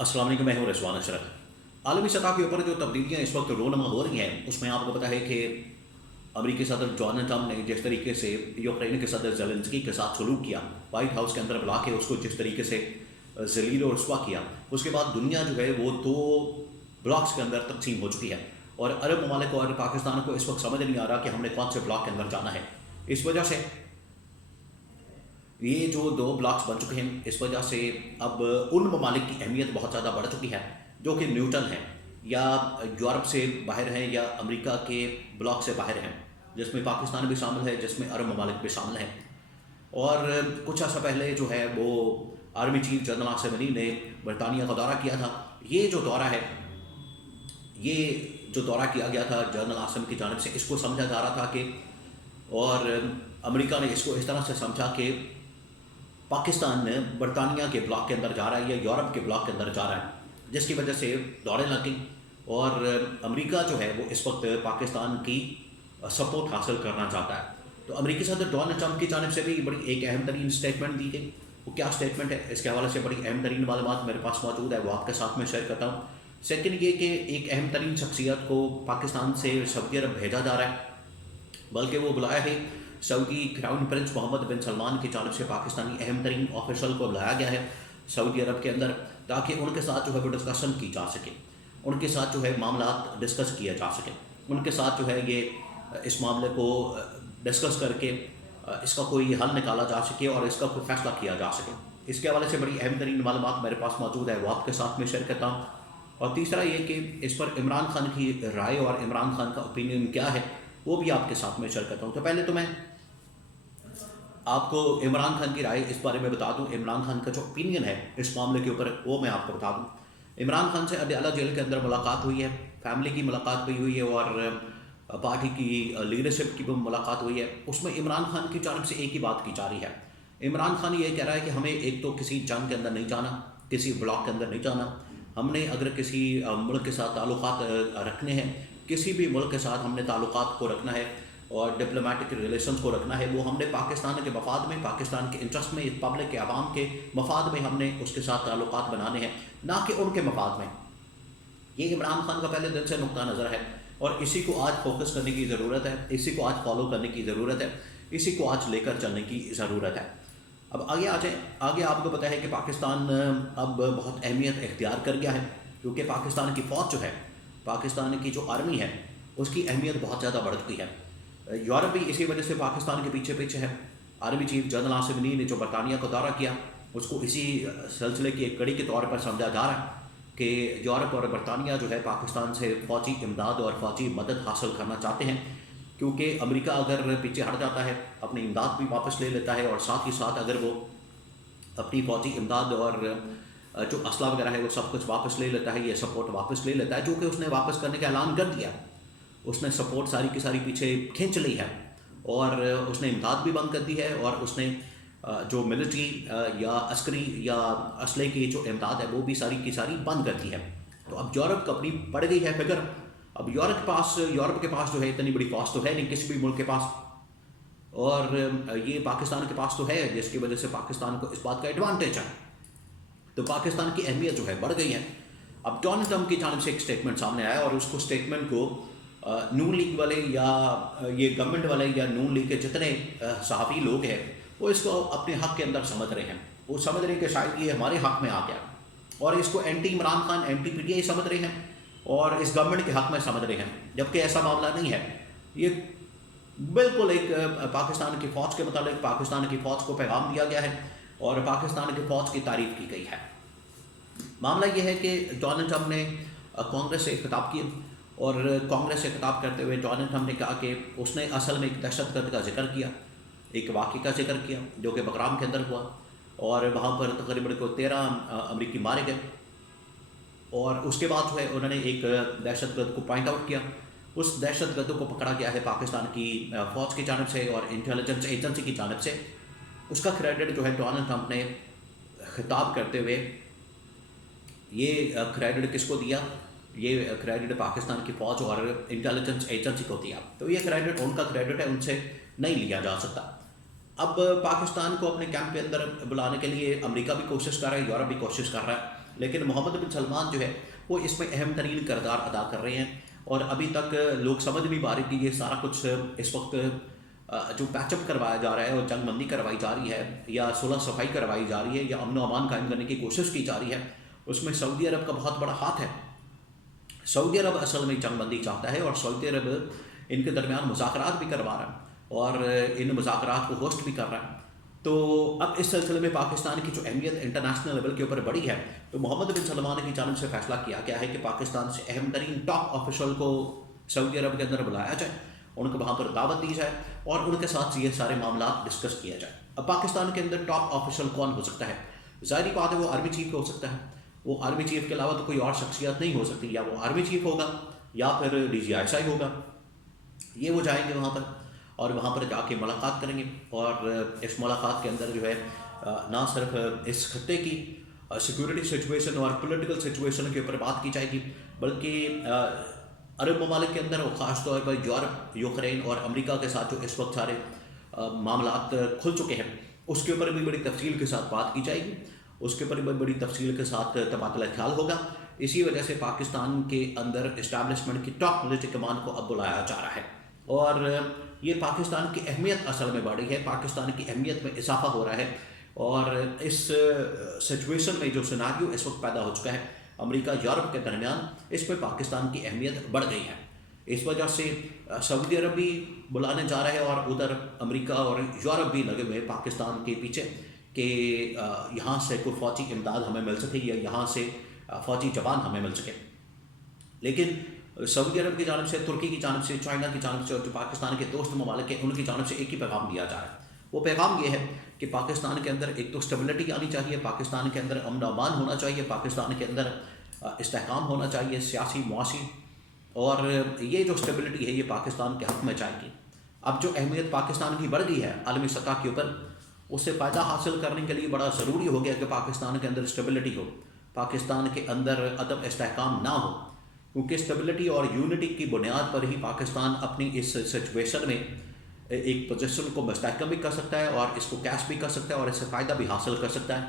अस्सलाम वालेकुम, मैं हूं रिजवान अशरफ। आलमी सतह के ऊपर जो तब्दीलियाँ इस वक्त रोनमा हो रही हैं उसमें आपको पता है कि अमेरिकी सदर डोनाल्ड ट्रंप ने जिस तरीके से यूक्रेन के सदर ज़ेलेंस्की के साथ सलूक किया, वाइट हाउस के अंदर बुला के उसको जिस तरीके से ज़लील और रुस्वा किया, उसके बाद दुनिया जो है वो दो ब्लॉक्स के अंदर तकसीम हो चुकी है। और अरब ममालिक और पाकिस्तान को इस वक्त समझ नहीं आ रहा कि हमने कौन से ब्लॉक के अंदर जाना है। इस वजह से ये जो दो ब्लॉक्स बन चुके हैं, इस वजह से अब उन ममालिक की अहमियत बहुत ज़्यादा बढ़ चुकी है जो कि न्यूट्रल हैं या यूरोप से बाहर हैं या अमेरिका के ब्लॉक से बाहर हैं, जिसमें पाकिस्तान भी शामिल है, जिसमें अरब ममालिक भी शामिल हैं। और कुछ अर्सा पहले जो है वो army chief general Asim money ने बरतानिया का दौरा किया था। ये जो दौरा है, ये जो दौरा किया गया था जनरल आसिम की जानिब से, इसको समझा जा रहा था कि, और अमेरिका ने इसको इस तरह से समझा कि पाकिस्तान बरतानिया के ब्लॉक के अंदर जा रहा है या यूरोप के ब्लॉक के अंदर जा रहा है, जिसकी वजह से दौड़ें लग गई। और अमेरिका जो है वो इस वक्त पाकिस्तान की सपोर्ट हासिल करना चाहता है। तो अमेरिकी सदर डोनाल्ड ट्रंप की जानिब से भी बड़ी एक अहम तरीन स्टेटमेंट दी गई। वो क्या स्टेटमेंट है, इसके हवाले से बड़ी अहम तरीन मालूमात मेरे पास मौजूद है, वो आपके साथ में शेयर करता हूँ। सेकंड ये कि एक अहम तरीन शख्सियत को पाकिस्तान से सऊदी अरब भेजा जा रहा है, बल्कि वो बुलाया है सऊदी क्राउन प्रिंस मोहम्मद बिन सलमान की जानिब से पाकिस्तानी अहम तरीन ऑफिशल को बुलाया गया है सऊदी अरब के अंदर, ताकि उनके साथ जो है वो डिस्कशन की जा सके, उनके साथ जो है मामला डिस्कस किया जा सके, उनके साथ जो है ये इस मामले को डिस्कस करके इसका कोई हल निकाला जा सके और इसका कोई फैसला किया जा सके। इसके हवाले से बड़ी अहम तरीन मालूमात मेरे पास मौजूद है, वो आपके साथ में शेयर करता हूँ। और तीसरा ये कि इस पर इमरान खान की राय और इमरान खान का ओपिनियन क्या है, वो भी आपके साथ में शेयर करता हूँ। तो पहले तो मैं आपको इमरान खान की राय इस बारे में बता दूं, इमरान खान का जो ओपिनियन है इस मामले के ऊपर वो मैं आपको बता दूं। इमरान खान से अडयाला जेल के अंदर मुलाकात हुई है, फैमिली की मुलाकात भी हुई है और पार्टी की लीडरशिप की भी मुलाकात हुई है। उसमें इमरान खान की जानिब से एक ही बात की जा रही है। इमरान खान ये कह रहा है कि हमें एक तो किसी जंग के अंदर नहीं जाना, किसी ब्लॉक के अंदर नहीं जाना। हमने अगर किसी मुल्क के साथ ताल्लुकात रखने हैं, किसी भी मुल्क के साथ हमने ताल्लुकात को रखना है और डिप्लोमेटिक रिलेशंस को रखना है, वो हमने पाकिस्तान के मफाद में, पाकिस्तान के इंटरेस्ट में, इस पब्लिक के आवाम के मफाद में हमने उसके साथ ताल्लुकात बनाने हैं, ना कि उनके मफाद में। ये इमरान खान का पहले दिन से नुक्ता नज़र है और इसी को आज फोकस करने की ज़रूरत है, इसी को आज फॉलो करने की ज़रूरत है, इसी को आज लेकर चलने की ज़रूरत है। अब आगे आ जाए। आगे आपको पता है कि पाकिस्तान अब बहुत अहमियत इख्तियार कर गया है, क्योंकि पाकिस्तान की फ़ौज जो है, पाकिस्तान की जो आर्मी है, उसकी अहमियत बहुत ज़्यादा बढ़ चुकी है। यूरोप भी इसी वजह से पाकिस्तान के पीछे पीछे है। Army chief general Asim money ने जो बरतानिया का दौरा किया, उसको इसी सिलसिले की एक कड़ी के तौर पर समझा जा रहा है कि यूरोप और बरतानिया जो है पाकिस्तान से फ़ौजी इमदाद और फ़ौजी मदद हासिल करना चाहते हैं, क्योंकि अमेरिका अगर पीछे हट जाता है, अपनी इमदाद भी वापस ले लेता है और साथ ही साथ अगर वो अपनी फ़ौजी इमदाद और जो असला वगैरह है वो सब कुछ वापस ले लेता है, ये सपोर्ट वापस ले लेता है, जो कि उसने वापस करने का ऐलान कर दिया। उसने सपोर्ट सारी की सारी पीछे खींच ली है और उसने इमदाद भी बंद कर दी है और उसने जो मिलिट्री या अस्करी या असले की जो इमदाद है वो भी सारी की सारी बंद कर दी है। तो अब यूरोप को अपनी पड़ गई है फिक्र। अब यूरोप के पास जो है इतनी बड़ी फौज तो है नहीं किसी भी मुल्क के पास, और ये पाकिस्तान के पास तो है, जिसकी वजह से पाकिस्तान को इस बात का एडवांटेज है। तो पाकिस्तान की अहमियत जो है बढ़ गई है। अब डोनाल्ड ट्रंप की जानिब से एक स्टेटमेंट सामने आया और उसको स्टेटमेंट को नून लीग वाले या ये गवर्नमेंट वाले या नून लीग के जितने सहाफ़ी लोग हैं वो इसको अपने हक़ के अंदर समझ रहे हैं। वो समझ रहे हैं कि शायद ये हमारे हक़ में आ गया, और इसको anti Imran Khan, anti PTI समझ रहे हैं और इस गवर्नमेंट के हक़ में समझ रहे हैं, जबकि ऐसा मामला नहीं है। ये बिल्कुल एक पाकिस्तान की फ़ौज के मुताबिक पाकिस्तान की फ़ौज को पैगाम दिया गया है और पाकिस्तान की फ़ौज की तारीफ़ की गई है। मामला ये है कि डोनाल्ड ट्रंप ने कांग्रेस से खिताब किया और कांग्रेस से खिताब करते हुए डोनाल्ड ट्रंप ने कहा कि उसने असल में एक दहशतगर्द का जिक्र किया, एक वाक़े का जिक्र किया जो कि बकराम के अंदर हुआ और वहाँ पर तकरीबन को 13 अमरीकी मारे गए। और उसके बाद जो है उन्होंने एक दहशतगर्द को पॉइंट आउट किया। उस दहशतगर्द को पकड़ा गया है पाकिस्तान की फ़ौज की जानिब से और इंटेलिजेंस एजेंसी की जानिब से। उसका क्रेडिट जो है डोनाल्ड ट्रंप ने खिताब करते हुए ये क्रेडिट किसको दिया, ये क्रेडिट पाकिस्तान की फ़ौज और इंटेलिजेंस एजेंसी को दिया। तो ये क्रेडिट उनका क्रेडिट है, उनसे नहीं लिया जा सकता। अब पाकिस्तान को अपने कैंप के अंदर बुलाने के लिए अमेरिका भी कोशिश कर रहा है, यूरोप भी कोशिश कर रहा है, لیکن محمد بن سلمان جو ہے وہ اس میں اہم ترین کردار ادا کر رہے ہیں، اور ابھی تک لوگ سمجھ نہیں پا رہے کہ یہ سارا کچھ اس وقت جو پیچ اپ کروایا جا رہا ہے اور جنگ بندی کروائی جا رہی ہے یا صلح صفائی کروائی جا رہی ہے یا امن و امان قائم کرنے کی کوشش کی جا رہی ہے، اس میں سعودی عرب کا بہت بڑا ہاتھ ہے۔ سعودی عرب اصل میں جنگ بندی چاہتا ہے، اور سعودی عرب ان کے درمیان مذاکرات بھی کروا رہا ہے اور ان مذاکرات کو ہوسٹ بھی کر رہا ہے۔ تو اب اس سلسلے میں پاکستان کی جو اہمیت انٹرنیشنل لیول کے اوپر بڑی ہے، تو محمد بن سلمان کی جانب سے فیصلہ کیا گیا ہے کہ پاکستان سے اہم ترین ٹاپ آفیشل کو سعودی عرب کے اندر بلایا جائے، ان کو وہاں پر دعوت دی جائے اور ان کے ساتھ یہ سارے معاملات ڈسکس کیا جائے۔ اب پاکستان کے اندر ٹاپ آفیشل کون ہو سکتا ہے؟ ظاہری بات ہے وہ آرمی چیف ہو سکتا ہے، وہ آرمی چیف کے علاوہ تو کوئی اور شخصیت نہیں ہو سکتی، یا وہ آرمی چیف ہوگا یا پھر DGI ہوگا۔ یہ وہ جائیں گے وہاں پر اور وہاں پر جا کے ملاقات کریں گے، اور اس ملاقات کے اندر جو ہے نہ صرف اس خطے کی سیکورٹی سچویشن اور پولیٹیکل سچویشن کے اوپر بات کی جائے گی، بلکہ عرب ممالک کے اندر اور خاص طور پر یورپ، یوکرین اور امریکہ کے ساتھ جو اس وقت سارے معاملات کھل چکے ہیں، اس کے اوپر بھی بڑی تفصیل کے ساتھ بات کی جائے گی، اس کے اوپر بھی بڑی تفصیل کے ساتھ تبادلہ خیال ہوگا۔ اسی وجہ سے پاکستان کے اندر اسٹیبلشمنٹ کی ٹاپ ملٹری کمان کو اب بلایا جا رہا ہے، اور یہ پاکستان کی اہمیت اصل میں بڑھی ہے، پاکستان کی اہمیت میں اضافہ ہو رہا ہے، اور اس سچویشن میں جو سیناریو اس وقت پیدا ہو چکا ہے امریکہ یورپ کے درمیان، اس میں پاکستان کی اہمیت بڑھ گئی ہے۔ اس وجہ سے سعودی عرب بھی بلانے جا رہا ہے، اور ادھر امریکہ اور یورپ بھی لگے ہوئے پاکستان کے پیچھے کہ یہاں سے کوئی فوجی امداد ہمیں مل سکے یا یہاں سے فوجی جوان ہمیں مل سکے۔ لیکن سعودی عرب کی جانب سے، ترکی کی جانب سے، چائنا کی جانب سے اور جو پاکستان کے دوست ممالک ہیں ان کی جانب سے ایک ہی پیغام دیا جا رہا ہے۔ وہ پیغام یہ ہے کہ پاکستان کے اندر ایک تو اسٹیبلٹی آنی چاہیے، پاکستان کے اندر امن و امان ہونا چاہیے، پاکستان کے اندر استحکام ہونا چاہیے سیاسی معاشی، اور یہ جو اسٹیبلٹی ہے یہ پاکستان کے حق میں جائے گی۔ اب جو اہمیت پاکستان کی بڑھ گئی ہے عالمی سطح کے اوپر، اس سے فائدہ حاصل کرنے کے لیے بڑا ضروری ہو گیا کہ پاکستان کے اندر اسٹیبلٹی ہو، پاکستان کے اندر عدم استحکام نہ ہو، کیونکہ اسٹیبلٹی اور یونٹی کی بنیاد پر ہی پاکستان اپنی اس سچویشن میں ایک پوزیشن کو مستحکم بھی کر سکتا ہے اور اس کو کیش بھی کر سکتا ہے اور اس سے فائدہ بھی حاصل کر سکتا ہے۔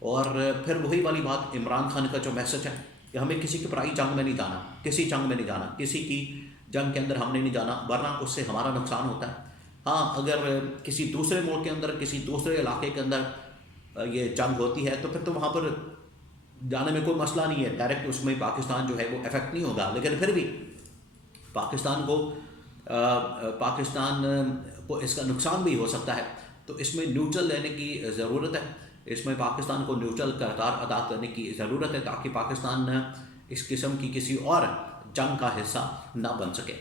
اور پھر وہی والی بات عمران خان کا جو میسج ہے کہ ہمیں کسی کی پرائی جنگ میں نہیں جانا، کسی جنگ میں نہیں جانا، کسی کی جنگ کے اندر ہم نے نہیں جانا، ورنہ اس سے ہمارا نقصان ہوتا ہے۔ ہاں، اگر کسی دوسرے ملک کے اندر، کسی دوسرے علاقے کے اندر یہ جنگ ہوتی ہے تو پھر تو وہاں پر جانے میں کوئی مسئلہ نہیں ہے، ڈائریکٹ اس میں پاکستان جو ہے وہ افیکٹ نہیں ہوگا، لیکن پھر بھی پاکستان کو اس کا نقصان بھی ہو سکتا ہے۔ تو اس میں نیوٹرل لینے کی ضرورت ہے، اس میں پاکستان کو نیوٹرل کردار ادا کرنے کی ضرورت ہے، تاکہ پاکستان اس قسم کی کسی اور جنگ کا حصہ نہ بن سکے۔